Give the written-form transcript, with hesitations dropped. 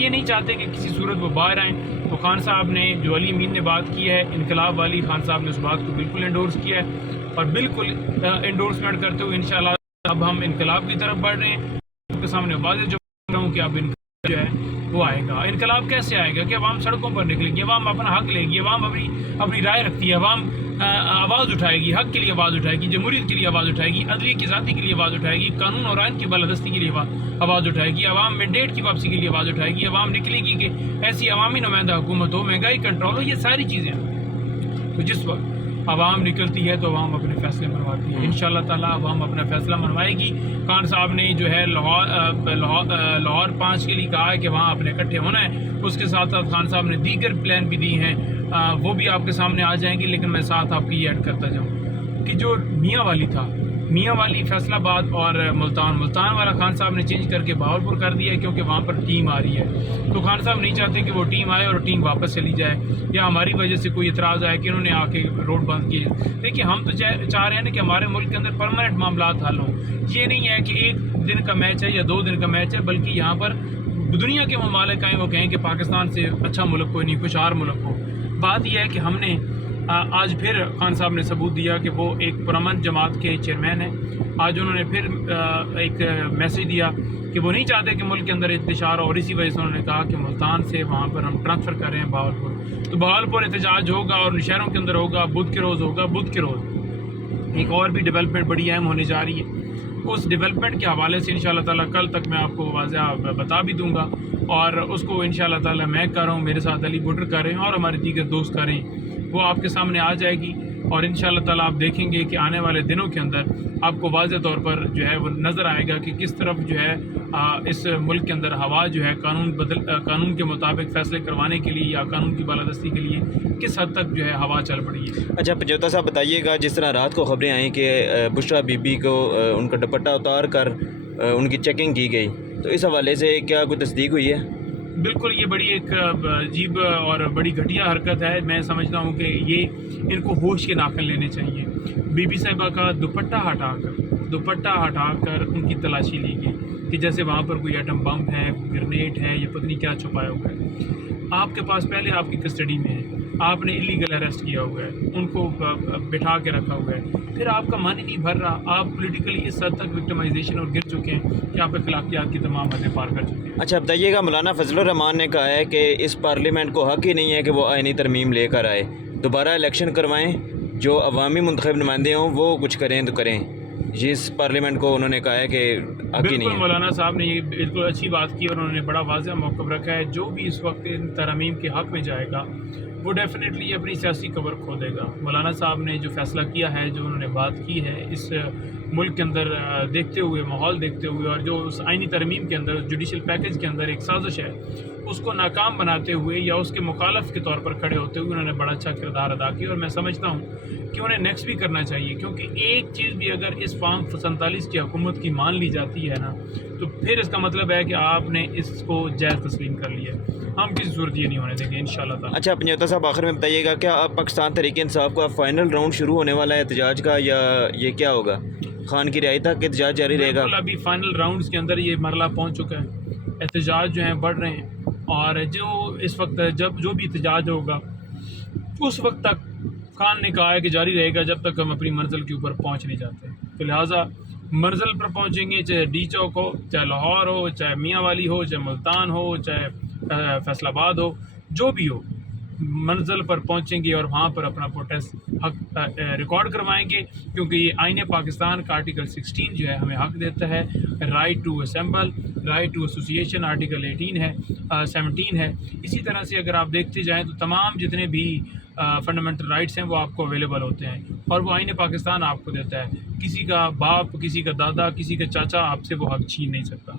یہ نہیں چاہتے کہ کسی صورت وہ باہر آئیں. تو خان صاحب نے جو علی امین نے بات کی ہے انقلاب والی، خان صاحب نے اس بات کو بالکل انڈورس کیا ہے اور بالکل انڈورسمنٹ کرتے ہوئے انشاءاللہ اب ہم انقلاب کی طرف بڑھ رہے ہیں. آپ کے سامنے واضح جو بول رہا ہوں کہ اب انقلاب جو ہے وہ آئے گا. انقلاب کیسے آئے گا کہ عوام سڑکوں پر نکلے گی، عوام اپنا حق لے گی، عوام اپنی رائے رکھتی ہے، عوام آواز اٹھائے گی، حق کے لیے آواز اٹھائے گی، جمہوریت کے لیے آواز اٹھائے گی، عدلیہ کی ذاتی کے لیے آواز اٹھائے گی، قانون اور آئین کی بالادستی کے لیے آواز اٹھائے گی، عوام مینڈیٹ کی واپسی کے لیے آواز اٹھائے گی، عوام نکلے گی کہ ایسی عوامی نمائندہ حکومت ہو، مہنگائی کنٹرول ہو. یہ ساری چیزیں ہیں. تو جس وقت عوام نکلتی ہے تو عوام اپنے فیصلے منواتی ہے. انشاءاللہ تعالیٰ عوام اپنا فیصلہ منوائے گی. خان صاحب نے جو ہے لاہور 5 کے لیے کہا ہے کہ وہاں اپنے اکٹھے ہونا ہے. اس کے ساتھ ساتھ خان صاحب نے دیگر پلان بھی دی ہیں، وہ بھی آپ کے سامنے آ جائیں گے. لیکن میں ساتھ آپ کی یہ ایڈ کرتا جاؤں کہ جو میاں والی تھا، میاں والی فیصل آباد اور ملتان والا خان صاحب نے چینج کر کے بہاولپور کر دیا ہے کیونکہ وہاں پر ٹیم آ رہی ہے. تو خان صاحب نہیں چاہتے کہ وہ ٹیم آئے اور ٹیم واپس چلی جائے یا ہماری وجہ سے کوئی اعتراض آئے کہ انہوں نے آ کے روڈ بند کیے. دیکھیے ہم تو چاہ رہے ہیں نا کہ ہمارے ملک کے اندر پرماننٹ معاملات حل ہوں. یہ نہیں ہے کہ 1 دن کا میچ ہے یا 2 دن کا میچ ہے، بلکہ یہاں پر دنیا کے ممالک آئیں وہ کہیں کہ پاکستان سے اچھا ملک کوئی نہیں، خوشحال ملک ہو. بات یہ ہے کہ ہم نے آج پھر خان صاحب نے ثبوت دیا کہ وہ ایک پرامن جماعت کے چیئرمین ہیں. آج انہوں نے پھر ایک میسیج دیا کہ وہ نہیں چاہتے کہ ملک کے اندر انتشار ہو، اور اسی وجہ سے انہوں نے کہا کہ ملتان سے وہاں پر ہم ٹرانسفر کر رہے ہیں بہاولپور. تو بہاولپور احتجاج ہوگا اور شہروں کے اندر ہوگا، بدھ کے روز ہوگا. بدھ کے روز ایک اور بھی ڈیولپمنٹ بڑی اہم ہونے جا رہی ہے. اس ڈیولپمنٹ کے حوالے سے انشاءاللہ تعالیٰ کل تک میں آپ کو واضح بتا بھی دوں گا، اور اس کو انشاءاللہ تعالیٰ میں کر رہا ہوں، میرے ساتھ علی بٹر کر رہے ہیں اور ہمارے دیگر دوست کر رہے ہیں. وہ آپ کے سامنے آ جائے گی اور انشاءاللہ تعالیٰ آپ دیکھیں گے کہ آنے والے دنوں کے اندر آپ کو واضح طور پر جو ہے وہ نظر آئے گا کہ کس طرف جو ہے اس ملک کے اندر ہوا جو ہے قانون کے مطابق فیصلے کروانے کے لیے یا قانون کی بالادستی کے لیے کس حد تک جو ہے ہوا چل پڑی ہے. اچھا پنجوتا صاحب بتائیے گا، جس طرح رات کو خبریں آئیں کہ بشرا بی بی کو ان کا دوپٹہ اتار کر ان کی چیکنگ کی گئی، تو اس حوالے سے کیا کوئی تصدیق ہوئی ہے؟ بالکل یہ بڑی ایک عجیب اور بڑی گھٹیا حرکت ہے. میں سمجھتا ہوں کہ یہ ان کو ہوش کے ناخن لینے چاہیے. بی بی صاحبہ کا دوپٹہ ہٹا کر ان کی تلاشی لی گئی کہ جیسے وہاں پر کوئی ایٹم بم ہے، گرنیٹ ہے یا پتہ نہیں کیا چھپایا ہوا ہے. آپ کے پاس پہلے آپ کی کسٹڈی میں ہے، آپ نے ایلیگل اریسٹ کیا ہوا ہے، ان کو بٹھا کے رکھا ہوا ہے، پھر آپ کا من ہی نہیں بھر رہا. آپ پولیٹیکلی اس حد تک وکٹمائزیشن اور گر چکے ہیں کہ آپ اخلاقیات کی تمام حدیں پار کر چکے ہیں. اچھا بتائیے گا، مولانا فضل الرحمان نے کہا ہے کہ اس پارلیمنٹ کو حق ہی نہیں ہے کہ وہ آئینی ترمیم لے کر آئے، دوبارہ الیکشن کروائیں، جو عوامی منتخب نمائندے ہوں وہ کچھ کریں تو کریں. اس پارلیمنٹ کو انہوں نے کہا ہے کہ حق ہی نہیں بالکل ہے. مولانا صاحب نے یہ بالکل اچھی بات کی اور انہوں نے بڑا واضح موقف رکھا ہے. جو بھی اس وقت ان ترامیم کے حق میں جائے گا وہ ڈیفینیٹلی اپنی سیاسی کور کھو دے گا. مولانا صاحب نے جو فیصلہ کیا ہے، جو انہوں نے بات کی ہے، اس ملک کے اندر دیکھتے ہوئے، ماحول دیکھتے ہوئے، اور جو اس آئینی ترمیم کے اندر، جوڈیشل پیکج کے اندر ایک سازش ہے، اس کو ناکام بناتے ہوئے یا اس کے مخالف کے طور پر کھڑے ہوتے ہوئے انہوں نے بڑا اچھا کردار ادا کیا. اور میں سمجھتا ہوں کہ انہیں نیکسٹ بھی کرنا چاہیے، کیونکہ ایک چیز بھی اگر اس فارم 47 کی حکومت کی مان لی جاتی ہے نا، تو پھر اس کا مطلب ہے کہ آپ نے اس کو جائز تسلیم کر لیا. ہم کسی صورت یہ نہیں ہونے دیں گے انشاءاللہ تعالیٰ. اچھا پنجوتا صاحب آخر میں بتائیے گا، کیا اب پاکستان تحریک انصاف کا فائنل راؤنڈ شروع ہونے والا ہے احتجاج کا، یا یہ کیا ہوگا؟ خان کی رہائی تک احتجاج جاری رہے گا؟ بالکل ابھی فائنل راؤنڈز کے اندر یہ مرحلہ پہنچ چکا ہے. احتجاج جو ہیں بڑھ رہے ہیں، اور جو اس وقت جو بھی احتجاج ہوگا اس وقت تک خان نے کہا ہے کہ جاری رہے گا جب تک ہم اپنی منزل کے اوپر پہنچ نہیں جاتے. تو لہٰذا منزل پر پہنچیں گے، چاہے ڈی چوک ہو، چاہے لاہور ہو، چاہے میاں والی ہو، چاہے ملتان ہو، چاہے فیصل آباد ہو، جو بھی ہو، منزل پر پہنچیں گے اور وہاں پر اپنا پروٹیسٹ حق ریکارڈ کروائیں گے. کیونکہ یہ آئین پاکستان کا آرٹیکل 16 جو ہے ہمیں حق دیتا ہے، right to assemble, right to association article 17 ہے. اسی طرح سے اگر آپ دیکھتے جائیں تو تمام جتنے بھی فنڈامنٹل رائٹس ہیں وہ آپ کو اویلیبل ہوتے ہیں، اور وہ آئین پاکستان آپ کو دیتا ہے. کسی کا باپ، کسی کا دادا، کسی کا چاچا آپ سے وہ حق چھین نہیں سکتا.